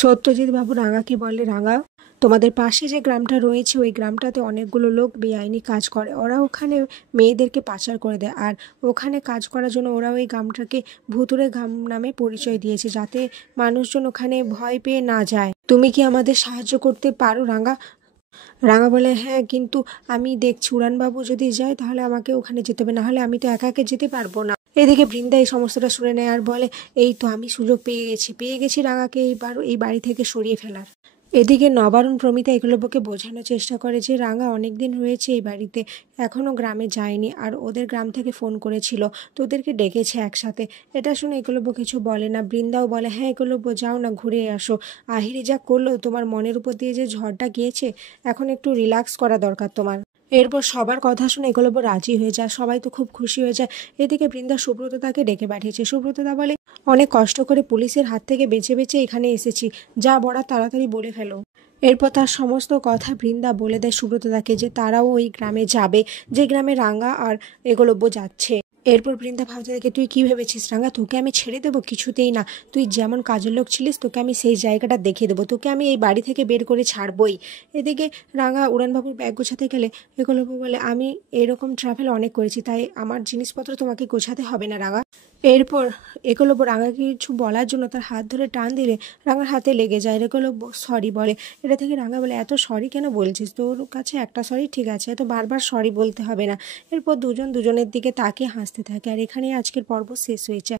সত্যজিৎ বাবু রাঙাকে বলে, রাঙা, তোমাদের পাশে যে গ্রামটা রয়েছে ওই গ্রামটাতে অনেকগুলো লোক বেআইনি কাজ করে। ওরা ওখানে মেয়েদেরকে পাচার করে দেয়, আর ওখানে কাজ করার জন্য ওরা ওই গ্রামটাকে ভুতুড়ে গ্রাম নামে পরিচয় দিয়েছে, যাতে মানুষজন ওখানে ভয় পেয়ে না যায়। তুমি কি আমাদের সাহায্য করতে পারো রাঙা? রাঙা বলে, হ্যাঁ, কিন্তু আমি দেখছি উড়ানবাবু যদি যায় তাহলে আমাকে ওখানে যেতে হবে, নাহলে আমি তো একা একা যেতে পারবো না। এদিকে বৃন্দা এই সমস্তটা শুনে নেয় আর বলে, এই তো আমি সুযোগ পেয়ে গেছি রাঙাকে এইবার এই বাড়ি থেকে সরিয়ে ফেলার। এদিকে নবারুণ প্রমিতা একলব্যকে বোঝানোর চেষ্টা করে যে রাঙা অনেকদিন রয়েছে এই বাড়িতে, এখনও গ্রামে যায়নি, আর ওদের গ্রাম থেকে ফোন করেছিল, তো ওদেরকে ডেকেছে একসাথে। এটা শুনে একলব্য কিছু বলে না। বৃন্দাও বলে, হ্যাঁ একলব্য, যাও না, ঘুরে আসো। আহিরি যা করলো, তোমার মনের উপর দিয়ে যে ঝড়টা গিয়েছে, এখন একটু রিল্যাক্স করা দরকার তোমার। এরপর সবার কথা শুনে একলব্য রাজি হয়ে যায়, সবাই তো খুব খুশি হয়ে যায়। এদিকে বৃন্দা সুব্রতদাকে ডেকে পাঠিয়েছে। সুব্রতদা বলে, অনেক কষ্ট করে পুলিশের হাত থেকে বেঁচে বেঁচে এখানে এসেছি, যা বলার তাড়াতাড়ি বলে ফেলো। এরপর তার সমস্ত কথা বৃন্দা বলে দেয় সুব্রতদাকে, যে তারাও ওই গ্রামে যাবে, যে গ্রামে রাঙা আর একলব্য যাচ্ছে। এরপর বৃন্দা ভাবতে থাকে, তুই কি ভেবেছিস রাঙা, তোকে আমি ছেড়ে দেবো? কিছুতেই না। তুই যেমন কাজের লোক ছিলিস, তোকে আমি সেই জায়গাটা দেখিয়ে দেবো, তোকে আমি এই বাড়ি থেকে বের করে ছাড়বই। এদিকে রাঙা উড়ানবাবুর ব্যাগ গোছাতে গেলে একলব্য বলে, আমি এরকম ট্রাভেল অনেক করেছি, তাই আমার জিনিসপত্র তোমাকে গোছাতে হবে না রাঙা। এরপর একলব্য রাঙাকে কিছু বলার জন্য তার হাত ধরে টান দিলে রাঙার হাতে লেগে যায়। একলব্য সরি বলে। এটা থেকে রাঙা বলে, এত সরি কেন বলছিস? তোর কাছে একটা সরি ঠিক আছে, এত বারবার সরি বলতে হবে না। এরপর দুজন দুজনের দিকে তাকিয়ে হাসতে থাকে। আর এখানেই আজকের পর্ব শেষ হয়েছে।